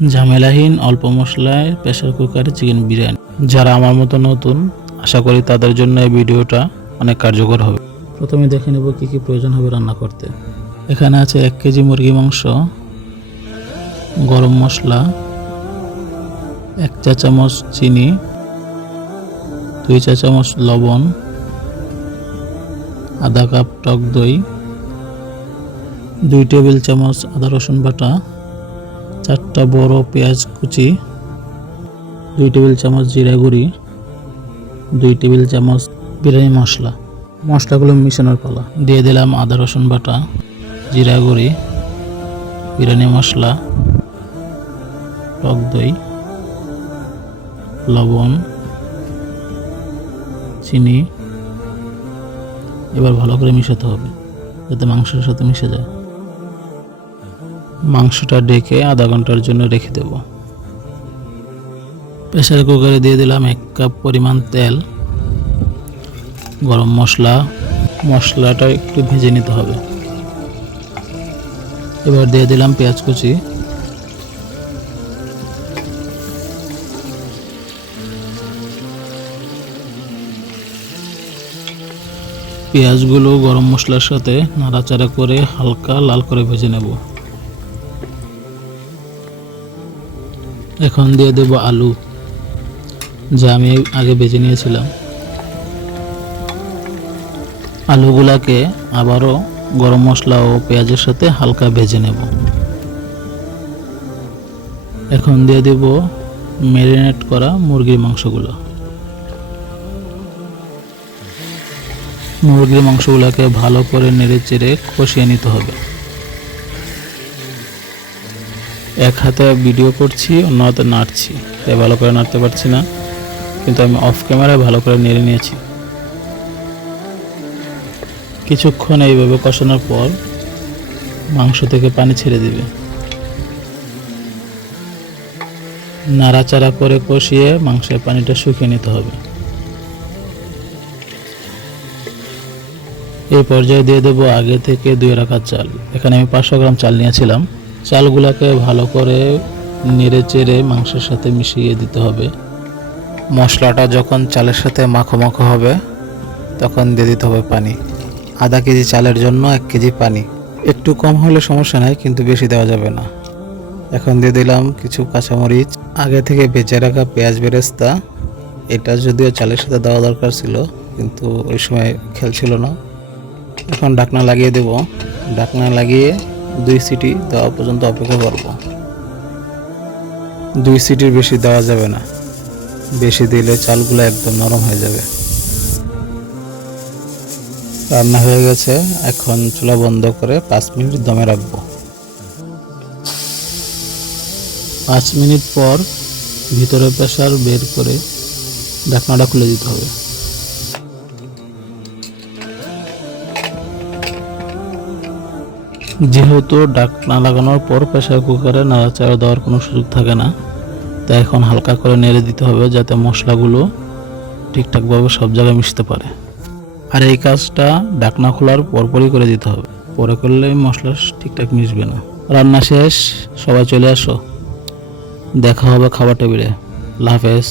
ঝামেলাহীন অল্প মশলায় প্রেসার কুকারে চিকেন বিরিয়ানি। যারা আমার মতো নতুন, আশা করি তাদের জন্য এই ভিডিওটা অনেক কার্যকর হবে। প্রথমে দেখে নেব কি কি প্রয়োজন হবে রান্না করতে। এখানে আছে 1 কেজি মুরগি মাংস, গরম মশলা, 1 চা চামচ চিনি, 2 চা চামচ লবণ, আধা কাপ টক দই, 2 টেবিল চামচ আদা রসুন বাটা, 4টা বড় পেঁয়াজ কুচি, 2 টেবিল চামচ জিরা গুঁড়ি, 2 টেবিল চামচ বিরিয়ানি মশলা। মশলাগুলো মিশানোর পালা। দিয়ে দিলাম আদা রসুন বাটা, জিরা গুঁড়ি, বিরিয়ানি মশলা, টক দই, লবণ, চিনি। এবার ভালো করে মিশাতে হবে যাতে মাংসের সাথে মিশে যায়। মাংসটা ঢেকে আধা ঘন্টার জন্য রেখে দেব। প্রেসার কুকারে দিয়ে দিলাম 1 কাপ পরিমাণ তেল, গরম মশলা। মশলাটা একটু ভেজে নিতে হবে। এবার দিয়ে দিলাম পেঁয়াজ কুচি, পেঁয়াজগুলো গরম মশলার সাথে নাড়াচাড়া করে হালকা লাল করে ভেজে নেব। এখন দিয়ে দেব আলু, যা আমি আগে ভেজে নিয়েছিলাম। আলুগুলাকে আবারও গরম মশলা ও পেঁয়াজের সাথে হালকা ভেজে নেব। এখন দিয়ে দেব ম্যারিনেট করা মুরগির মাংসগুলো। মুরগির মাংসগুলোকে ভালো করে নেড়ে চেড়ে কষিয়ে নিতে হবে। এক হাতে ভিডিও করছি, অন্য হাতে নাড়ছি, তাই ভালো করে নাড়তে পারছি না, কিন্তু আমি অফ ক্যামেরায় ভালো করে নেড়ে নিয়েছি। কিছুক্ষণ এইভাবে কষানোর পর মাংস থেকে পানি ছেড়ে দিবে। নাড়াচাড়া করে কষিয়ে মাংসের পানিটা শুকিয়ে নিতে হবে। এই পর্যায়ে দিয়ে দেবো আগে থেকে ধুয়ে রাখা চাল। এখানে আমি 500 গ্রাম চাল নিয়েছিলাম। চালগুলোকে ভালো করে নেড়ে চেড়ে মাংসের সাথে মিশিয়ে দিতে হবে। মশলাটা যখন চালের সাথে মাখো মাখো হবে তখন দিয়ে দিতে হবে পানি। আধা কেজি চালের জন্য 1 কেজি পানি। একটু কম হলে সমস্যা নাই, কিন্তু বেশি দেওয়া যাবে না। এখন দিয়ে দিলাম কিছু কাঁচামরিচ, আগে থেকে ভেজে রাখা পেঁয়াজ বেরেস্তা। এটা যদিও চালের সাথে দেওয়া দরকার ছিল, কিন্তু ওই সময় খেয়াল ছিল না। এখন ঢাকনা লাগিয়ে দেব। ঢাকনা লাগিয়ে 2 সিটি দেওয়া পর্যন্ত অপেক্ষা করব। 2 সিটির বেশি দেওয়া যাবে না, বেশি দিলে চালগুলো একদম নরম হয়ে যাবে। রান্না হয়ে গেছে। এখন চুলা বন্ধ করে 5 মিনিট দমে রাখবো। 5 মিনিট পর ভিতরে প্রেসার বের করে ঢাকনাটা খুলে দিতে হবে। যেহেতু ঢাকনা লাগানোর পর প্রেসার কুকারে নাড়াচাড়া দেওয়ার কোনো সুযোগ থাকে না, তাই এখন হালকা করে নেড়ে দিতে হবে যাতে মশলাগুলো ঠিকঠাকভাবে সব জায়গায় মিশতে পারে। আর এই কাজটা ঢাকনা খোলার পরপরই করে দিতে হবে, পরে করলে মশলা ঠিকঠাক মিশবে না। রান্না শেষ, সবাই চলে আসো, দেখা হবে খাবার টেবিলে। আল্লাহ হাফেজ।